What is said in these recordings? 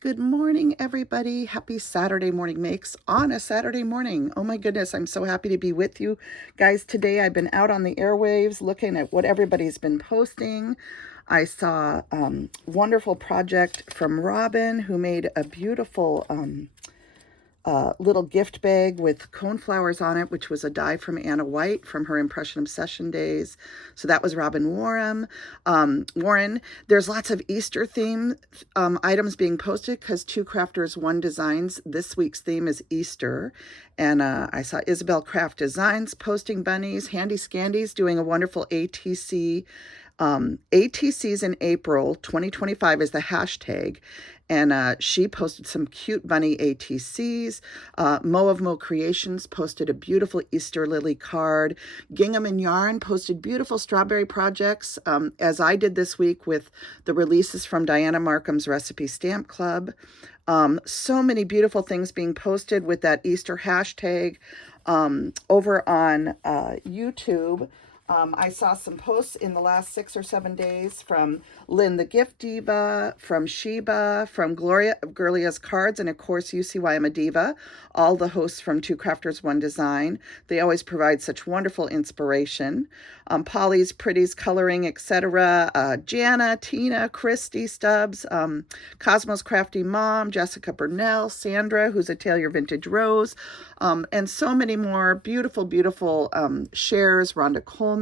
Good morning, everybody. Happy Saturday morning makes on a Saturday morning. Oh my goodness, I'm so happy to be with you guys today. I've been out on the airwaves looking at what everybody's been posting. I saw a wonderful project from Robin, who made a beautiful little gift bag with coneflowers on it, which was a die from Anna White from her Impression Obsession days. So that was Robin Warren. There's lots of Easter theme items being posted because Two Crafters, One Designs. This week's theme is Easter. And I saw Isabel Craft Designs posting bunnies. Handy Scandies doing a wonderful ATC. ATCs in April 2025 is the hashtag. And she posted some cute bunny ATCs. Mo of Mo Creations posted a beautiful Easter lily card. Gingham and Yarn posted beautiful strawberry projects, as I did this week with the releases from Dianna Marcum's Recipe Stamp Club. So many beautiful things being posted with that Easter hashtag over on YouTube. I saw some posts in the last 6 or 7 days from Lynn the Gift Diva, from Sheba, from Gloria of Girlia's Cards, and of course, You See Why I'm a Diva, all the hosts from Two Crafters, One Design. They always provide such wonderful inspiration. Polly's Pretties Coloring, etc. Jana, Tina, Christy Stubbs, Cosmos Crafty Mom, Jessica Burnell, Sandra, who's a Tailor Vintage Rose, and so many more beautiful, beautiful shares. Rhonda Coleman,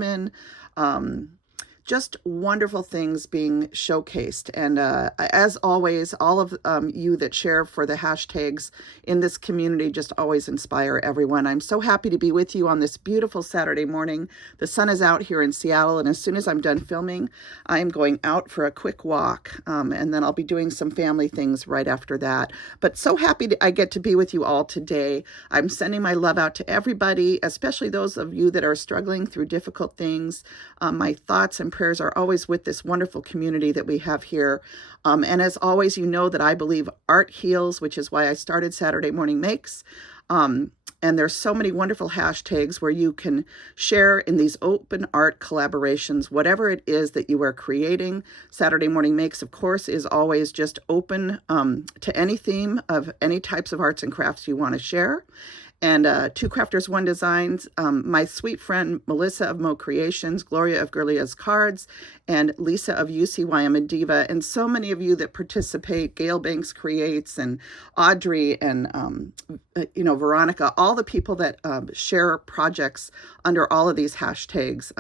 just wonderful things being showcased. And as always, all of you that share for the hashtags in this community just always inspire everyone. I'm so happy to be with you on this beautiful Saturday morning. The sun is out here in Seattle, and as soon as I'm done filming, I am going out for a quick walk, and then I'll be doing some family things right after that. But so happy I get to be with you all today. I'm sending my love out to everybody, especially those of you that are struggling through difficult things. My thoughts and prayers are always with this wonderful community that we have here. And as always, you know that I believe art heals, which is why I started Saturday Morning Makes. And there's so many wonderful hashtags where you can share in these open art collaborations, whatever it is that you are creating. Saturday Morning Makes, of course, is always just open to any theme of any types of arts and crafts you want to share. And Two Crafters, One Designs, my sweet friend Melissa of Mo Creations, Gloria of Girlia's Cards, and Lisa of You See Why I'm a Diva, and so many of you that participate, Gail Banks Creates, and Audrey, and Veronica, all the people that share projects under all of these hashtags.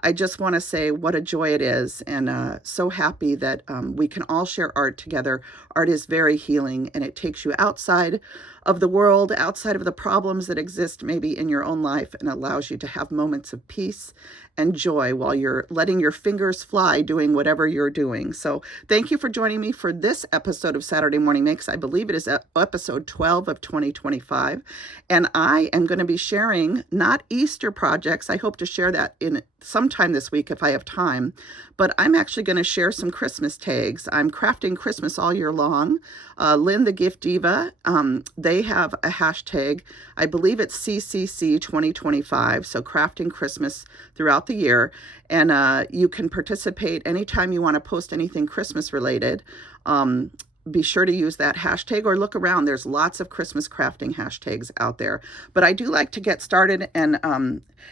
I just want to say what a joy it is, and so happy that we can all share art together. Art is very healing, and it takes you outside of the world, outside of the problems that exist maybe in your own life, and allows you to have moments of peace and joy while you're letting your fingers fly doing whatever you're doing. So thank you for joining me for this episode of Saturday Morning Makes. I believe it is episode 12 of 2025. And I am going to be sharing not Easter projects. I hope to share that in sometime this week if I have time. But I'm actually going to share some Christmas tags. I'm crafting Christmas all year long. Lynn the Gift Diva, they have a hashtag. I believe it's CCC 2025. So crafting Christmas throughout the year. And you can participate anytime you want to post anything Christmas related. Be sure to use that hashtag or look around. There's lots of Christmas crafting hashtags out there. But I do like to get started and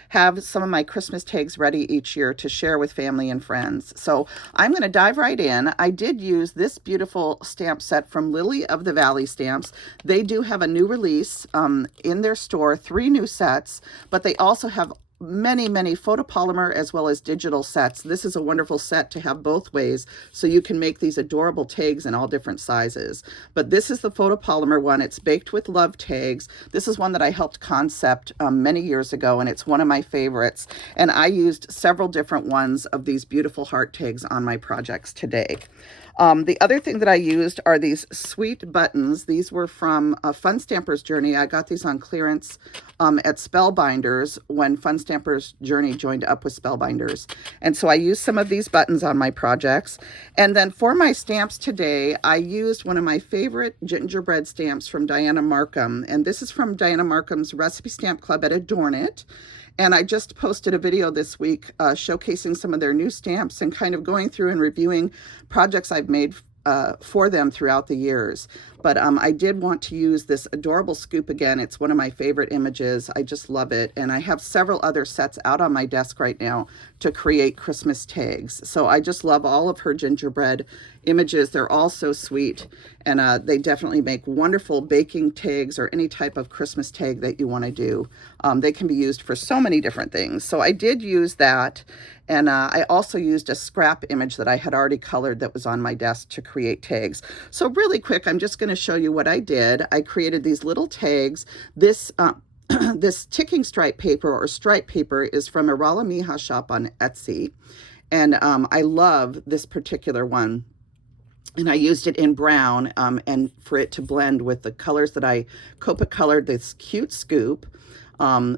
have some of my Christmas tags ready each year to share with family and friends. So I'm going to dive right in. I did use this beautiful stamp set from Lily of the Valley Stamps. They do have a new release in their store, 3 new sets, but they also have many photopolymer as well as digital sets. This is a wonderful set to have both ways, so you can make these adorable tags in all different sizes. But this is the photopolymer one. It's baked with love tags. This is one that I helped concept many years ago, and it's one of my favorites. And I used several different ones of these beautiful heart tags on my projects today. The other thing that I used are these sweet buttons. These were from Fun Stamper's Journey. I got these on clearance at Spellbinders when Fun Stamper's Journey joined up with Spellbinders. And so I used some of these buttons on my projects. And then for my stamps today, I used one of my favorite gingerbread stamps from Dianna Marcum. And this is from Dianna Marcum's Recipe Stamp Club at Adornit. And I just posted a video this week showcasing some of their new stamps and kind of going through and reviewing projects I've made for them throughout the years. But I did want to use this adorable scoop again. It's one of my favorite images. I just love it. And I have several other sets out on my desk right now to create Christmas tags. So I just love all of her gingerbread images. They're all so sweet. And they definitely make wonderful baking tags or any type of Christmas tag that you want to do. They can be used for so many different things. So I did use that. And I also used a scrap image that I had already colored that was on my desk to create tags. So really quick, I'm just going to show you what I did. I created these little tags. This this ticking stripe paper or stripe paper is from a Rala Mija shop on Etsy. And I love this particular one. And I used it in brown and for it to blend with the colors that I Copic colored this cute scoop.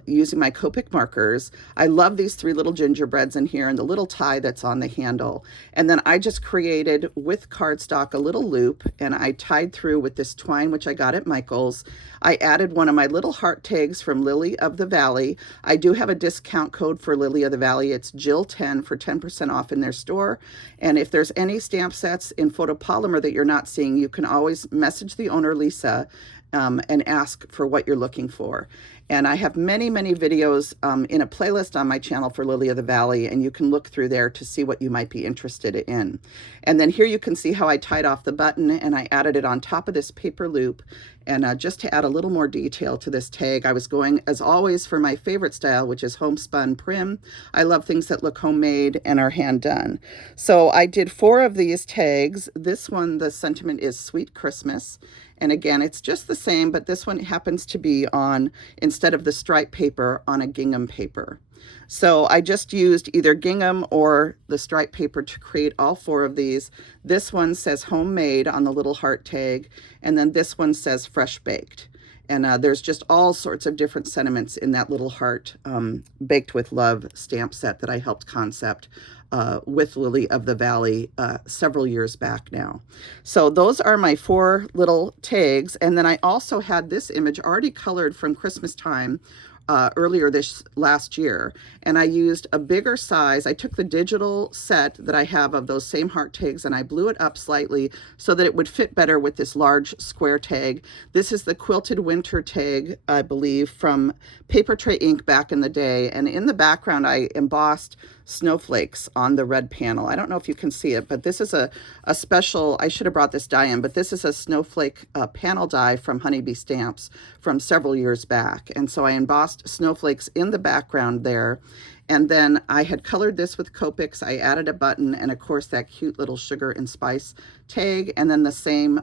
Using my Copic markers. I love these 3 little gingerbreads in here and the little tie that's on the handle. And then I just created with cardstock a little loop and I tied through with this twine, which I got at Michael's. I added one of my little heart tags from Lily of the Valley. I do have a discount code for Lily of the Valley. It's Jill10 for 10% off in their store. And if there's any stamp sets in photopolymer that you're not seeing, you can always message the owner, Lisa, and ask for what you're looking for. And I have many, many videos in a playlist on my channel for Lily of the Valley, and you can look through there to see what you might be interested in. And then here you can see how I tied off the button, and I added it on top of this paper loop. And just to add a little more detail to this tag, I was going, as always, for my favorite style, which is homespun prim. I love things that look homemade and are hand done. So I did 4 of these tags. This one, the sentiment is Sweet Christmas. And again, it's just the same, but this one happens to be on, instead of the stripe paper, on a gingham paper. So I just used either gingham or the stripe paper to create all 4 of these. This one says homemade on the little heart tag, and then this one says fresh baked. And there's just all sorts of different sentiments in that little heart baked with love stamp set that I helped concept with Lily of the Valley several years back now. So those are my 4 little tags. And then I also had this image already colored from Christmas time earlier this last year, and I used a bigger size. I took the digital set that I have of those same heart tags and I blew it up slightly so that it would fit better with this large square tag. This is the Quilted Winter tag, I believe, from Paper Tray Ink back in the day, and in the background I embossed snowflakes on the red panel. I don't know if you can see it, but this is a special, I should have brought this die in, but this is a snowflake panel die from Honeybee Stamps from several years back. And so I embossed snowflakes in the background there. And then I had colored this with Copics. I added a button and of course that cute little sugar and spice tag, and then the same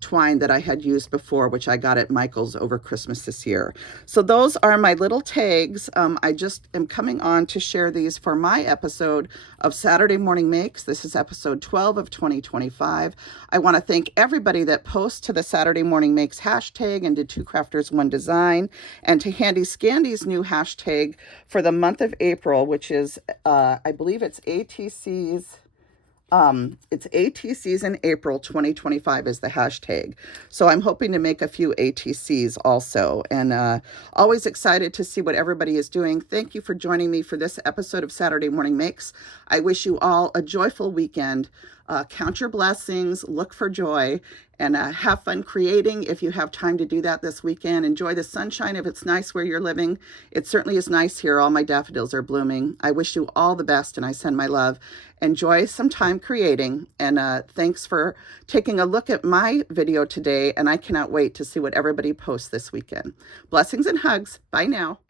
twine that I had used before, which I got at Michael's over Christmas this year. So those are my little tags. I just am coming on to share these for my episode of Saturday Morning Makes. This is episode 12 of 2025. I want to thank everybody that posts to the Saturday Morning Makes hashtag and to 2 Crafters 1 Design, and to Handy Scandy's new hashtag for the month of April, which is, I believe it's ATC's. It's ATCs in April 2025 is the hashtag. So I'm hoping to make a few ATCs also, and always excited to see what everybody is doing. Thank you for joining me for this episode of Saturday Morning Makes. I wish you all a joyful weekend. Count your blessings, look for joy, and have fun creating if you have time to do that this weekend. Enjoy the sunshine if it's nice where you're living. It certainly is nice here. All my daffodils are blooming. I wish you all the best, and I send my love. Enjoy some time creating, and thanks for taking a look at my video today, and I cannot wait to see what everybody posts this weekend. Blessings and hugs. Bye now.